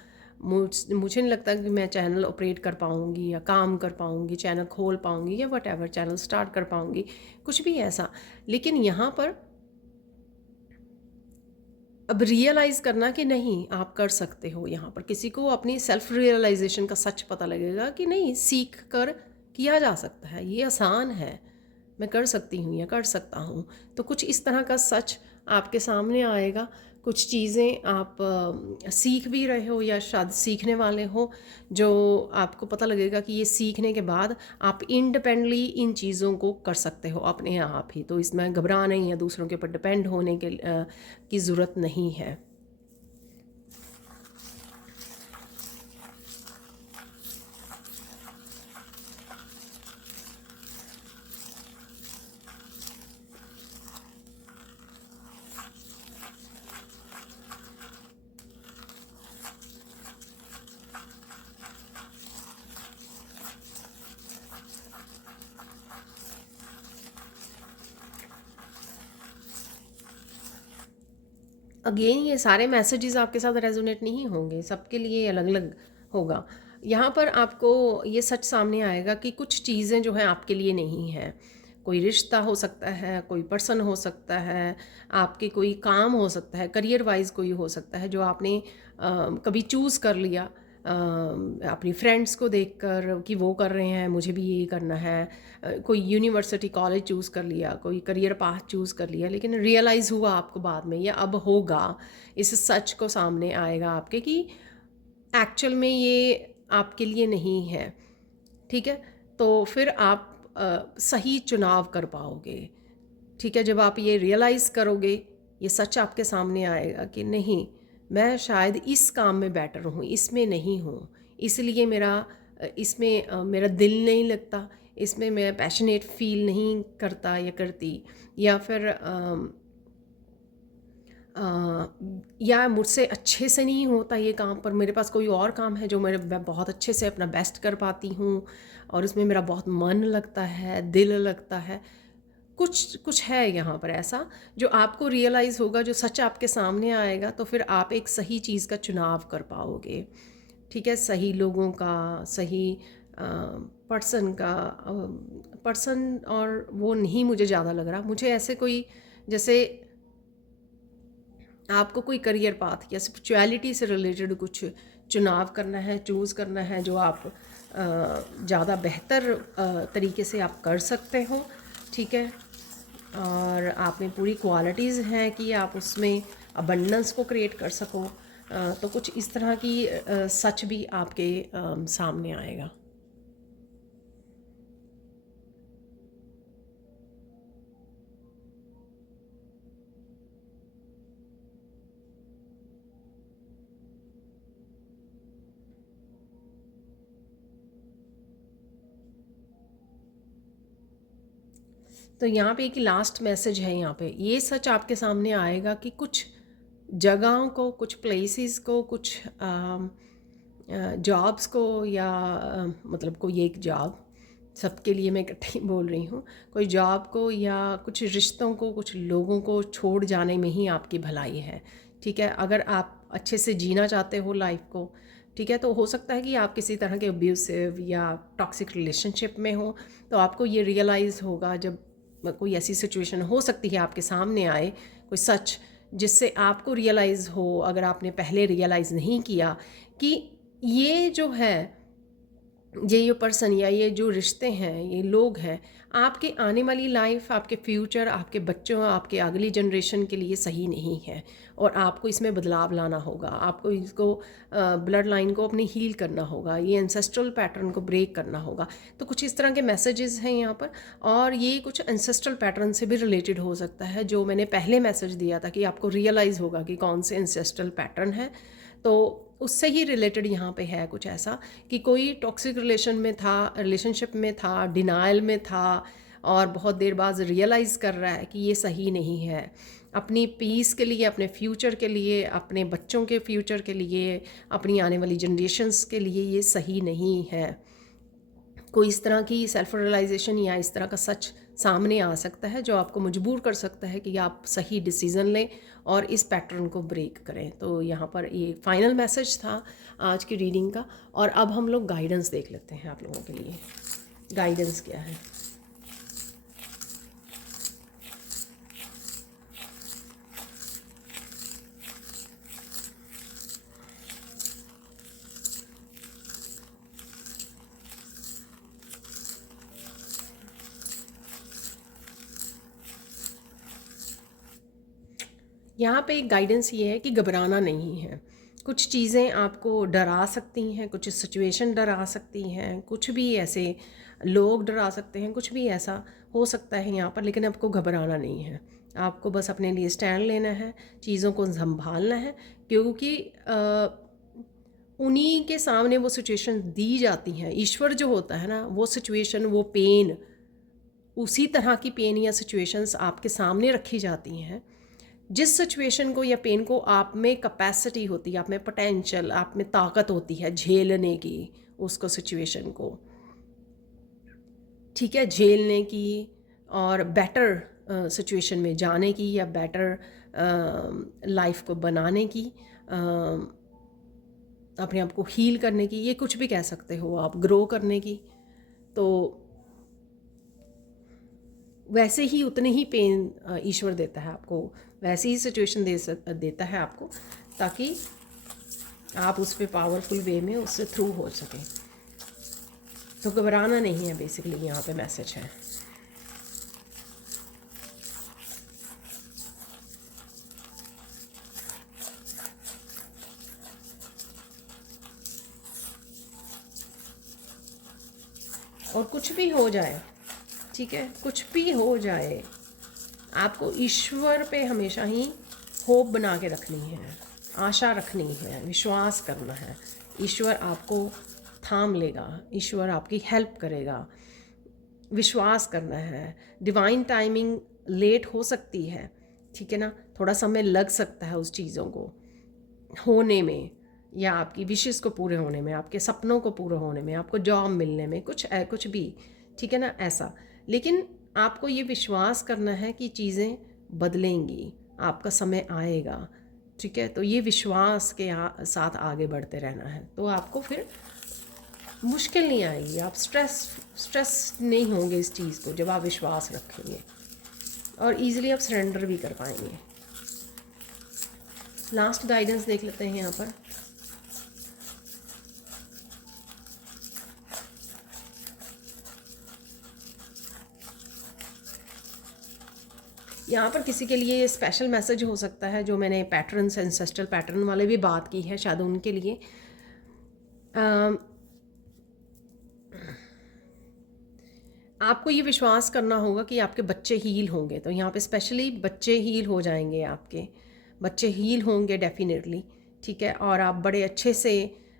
मुझे नहीं लगता कि मैं चैनल ऑपरेट कर पाऊँगी या काम कर पाऊँगी, चैनल खोल पाऊँगी या वट एवर, चैनल स्टार्ट कर पाऊँगी, कुछ भी ऐसा। लेकिन यहाँ पर अब रियलाइज़ करना कि नहीं, आप कर सकते हो। यहाँ पर किसी को अपनी सेल्फ रियलाइजेशन का सच पता लगेगा कि नहीं, सीख कर किया जा सकता है, ये आसान है, मैं कर सकती हूँ या कर सकता हूँ। तो कुछ इस तरह का सच आपके सामने आएगा। कुछ चीज़ें आप सीख भी रहे हो या शायद सीखने वाले हो, जो आपको पता लगेगा कि ये सीखने के बाद आप इंडिपेंडेंटली इन चीज़ों को कर सकते हो अपने आप ही। तो इसमें घबराने या दूसरों के ऊपर डिपेंड होने की ज़रूरत नहीं है। अगेन ये सारे मैसेजेस आपके साथ रेजोनेट नहीं होंगे, सबके लिए अलग अलग होगा। यहाँ पर आपको ये सच सामने आएगा कि कुछ चीज़ें जो हैं आपके लिए नहीं हैं। कोई रिश्ता हो सकता है, कोई पर्सन हो सकता है, आपके कोई काम हो सकता है, करियर वाइज कोई हो सकता है जो आपने कभी चूज़ कर लिया अपनी फ्रेंड्स को देखकर कि वो कर रहे हैं, मुझे भी यही करना है। कोई यूनिवर्सिटी कॉलेज चूज़ कर लिया, कोई करियर पाथ चूज़ कर लिया, लेकिन रियलाइज़ हुआ आपको बाद में या अब होगा, इस सच को सामने आएगा आपके कि एक्चुअल में ये आपके लिए नहीं है, ठीक है। तो फिर आप सही चुनाव कर पाओगे, ठीक है। जब आप ये रियलाइज़ करोगे, ये सच आपके सामने आएगा कि नहीं, मैं शायद इस काम में बेटर हूँ, इसमें नहीं हूँ, इसलिए इसमें मेरा दिल नहीं लगता, इसमें मैं पैशनेट फील नहीं करता या करती, या फिर या मुझसे अच्छे से नहीं होता ये काम, पर मेरे पास कोई और काम है जो मैं बहुत अच्छे से अपना बेस्ट कर पाती हूँ और उसमें मेरा बहुत मन लगता है, दिल लगता है। कुछ कुछ है यहाँ पर ऐसा जो आपको रियलाइज़ होगा, जो सच आपके सामने आएगा, तो फिर आप एक सही चीज़ का चुनाव कर पाओगे, ठीक है। सही लोगों का, सही पर्सन का, पर्सन और वो नहीं मुझे ज़्यादा लग रहा, मुझे ऐसे कोई, जैसे आपको कोई करियर पाथ या स्पिरिचुअलिटी से रिलेटेड कुछ चुनाव करना है, चूज़ करना है, जो आप ज़्यादा बेहतर तरीके से आप कर सकते हो, ठीक है। और आप में पूरी क्वालिटीज़ हैं कि आप उसमें अबंडेंस को क्रिएट कर सको। तो कुछ इस तरह की सच भी आपके सामने आएगा। तो यहाँ पे एक लास्ट मैसेज है, यहाँ पे ये सच आपके सामने आएगा कि कुछ जगहों को, कुछ प्लेसेस को, कुछ जॉब्स को, या मतलब कोई एक जॉब, सबके लिए मैं इकट्ठी बोल रही हूँ, कोई जॉब को या कुछ रिश्तों को, कुछ लोगों को छोड़ जाने में ही आपकी भलाई है, ठीक है। अगर आप अच्छे से जीना चाहते हो लाइफ को, ठीक है, तो हो सकता है कि आप किसी तरह के अब्यूसिव या टॉक्सिक रिलेशनशिप में हो, तो आपको ये रियलाइज़ होगा जब कोई ऐसी सिचुएशन हो सकती है आपके सामने आए, कोई सच जिससे आपको रियलाइज़ हो, अगर आपने पहले रियलाइज़ नहीं किया कि ये जो है, ये पर्सन या ये जो रिश्ते हैं, ये लोग हैं, आपके आने वाली लाइफ, आपके फ्यूचर, आपके बच्चों, आपके अगली जनरेशन के लिए सही नहीं है, और आपको इसमें बदलाव लाना होगा। आपको इसको ब्लड लाइन को अपनी हील करना होगा, ये एंसेस्ट्रल पैटर्न को ब्रेक करना होगा। तो कुछ इस तरह के मैसेजेस हैं यहाँ पर, और ये कुछ एंसेस्ट्रल पैटर्न से भी रिलेटेड हो सकता है, जो मैंने पहले मैसेज दिया था कि आपको रियलाइज़ होगा कि कौन से एंसेस्ट्रल पैटर्न है। तो उससे ही रिलेटेड यहाँ पे है कुछ ऐसा कि कोई टॉक्सिक रिलेशनशिप में था, डिनायल में था, और बहुत देर बाद रियलाइज़ कर रहा है कि ये सही नहीं है, अपनी पीस के लिए, अपने फ्यूचर के लिए, अपने बच्चों के फ्यूचर के लिए, अपनी आने वाली जनरेशन्स के लिए ये सही नहीं है। कोई इस तरह की सेल्फ रियलाइजेशन या इस तरह का सच सामने आ सकता है जो आपको मजबूर कर सकता है कि आप सही डिसीज़न लें और इस पैटर्न को ब्रेक करें। तो यहाँ पर ये फाइनल मैसेज था आज की रीडिंग का। और अब हम लोग गाइडेंस देख लेते हैं आप लोगों के लिए। गाइडेंस क्या है? यहाँ पे एक गाइडेंस ये है कि घबराना नहीं है। कुछ चीज़ें आपको डरा सकती हैं, कुछ सिचुएशन डरा सकती हैं, कुछ भी ऐसे लोग डरा सकते हैं, कुछ भी ऐसा हो सकता है यहाँ पर, लेकिन आपको घबराना नहीं है। आपको बस अपने लिए स्टैंड लेना है, चीज़ों को संभालना है, क्योंकि उन्हीं के सामने वो सिचुएशन दी जाती हैं। ईश्वर जो होता है ना, वो सिचुएशन, वो पेन, उसी तरह की पेन या सिचुएशंस आपके सामने रखी जाती हैं। जिस सिचुएशन को या पेन को आप में कैपेसिटी होती है, आप में पोटेंशियल, आप में ताकत होती है झेलने की, उसको सिचुएशन को, ठीक है, झेलने की और बेटर सिचुएशन में जाने की या बेटर लाइफ को बनाने की, अपने आप को हील करने की, ये कुछ भी कह सकते हो आप, ग्रो करने की। तो वैसे ही उतने ही पेन ईश्वर देता है आपको, वैसी ही सिचुएशन देता है आपको, ताकि आप उस पर पावरफुल वे में उससे थ्रू हो सकें। तो घबराना नहीं है, बेसिकली यहाँ पे मैसेज है। और कुछ भी हो जाए, ठीक है, कुछ भी हो जाए, आपको ईश्वर पे हमेशा ही होप बना के रखनी है, आशा रखनी है, विश्वास करना है। ईश्वर आपको थाम लेगा, ईश्वर आपकी हेल्प करेगा, विश्वास करना है। डिवाइन टाइमिंग लेट हो सकती है, ठीक है ना, थोड़ा समय लग सकता है उस चीज़ों को होने में, या आपकी विशेष को पूरे होने में, आपके सपनों को पूरे होने में, आपको जॉब मिलने में, कुछ भी, ठीक है ना, ऐसा। लेकिन आपको ये विश्वास करना है कि चीज़ें बदलेंगी, आपका समय आएगा, ठीक है। तो ये विश्वास के साथ आगे बढ़ते रहना है, तो आपको फिर मुश्किल नहीं आएगी, आप स्ट्रेस नहीं होंगे इस चीज़ को जब आप विश्वास रखेंगे, और ईज़िली आप सरेंडर भी कर पाएंगे। लास्ट गाइडेंस देख लेते हैं यहाँ पर। यहाँ पर किसी के लिए स्पेशल मैसेज हो सकता है, जो मैंने पैटर्न्स, एंसेस्ट्रल पैटर्न वाले भी बात की है, शायद उनके लिए आपको ये विश्वास करना होगा कि आपके बच्चे हील होंगे। तो यहाँ पे स्पेशली बच्चे हील हो जाएंगे, आपके बच्चे हील होंगे डेफिनेटली, ठीक है। और आप बड़े अच्छे से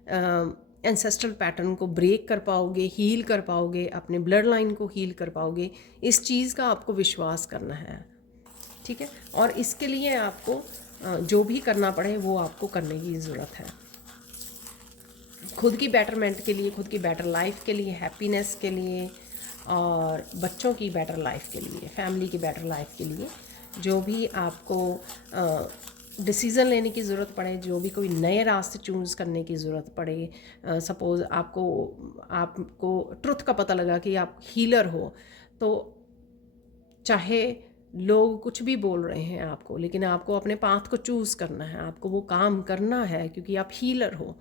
एंसेस्ट्रल पैटर्न को ब्रेक कर पाओगे, हील कर पाओगे, अपने ब्लड लाइन को हील कर पाओगे। इस चीज़ का आपको विश्वास करना है, ठीक है। और इसके लिए आपको जो भी करना पड़े वो आपको करने की ज़रूरत है, खुद की बेटरमेंट के लिए, खुद की बेटर लाइफ के लिए, हैप्पीनेस के लिए, और बच्चों की बेटर लाइफ के लिए, फैमिली की बेटर लाइफ के लिए। जो भी आपको डिसीज़न लेने की ज़रूरत पड़े, जो भी कोई नए रास्ते चूज़ करने की ज़रूरत पड़े, सपोज़ आपको ट्रुथ का पता लगा कि आप हीलर हो, तो चाहे लोग कुछ भी बोल रहे हैं आपको, लेकिन आपको अपने पाथ को चूज़ करना है, आपको वो काम करना है, क्योंकि आप हीलर हो,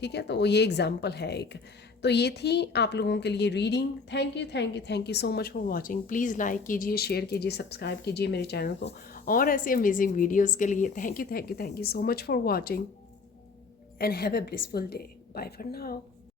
ठीक है। तो ये एग्जाम्पल है एक। तो ये थी आप लोगों के लिए reading. Thank you so much for watching. Please like कीजिए, शेयर कीजिए, सब्सक्राइब कीजिए मेरे चैनल को, और ऐसे अमेजिंग वीडियोज़ के लिए thank you so much for watching, and have a blissful day. Bye for now.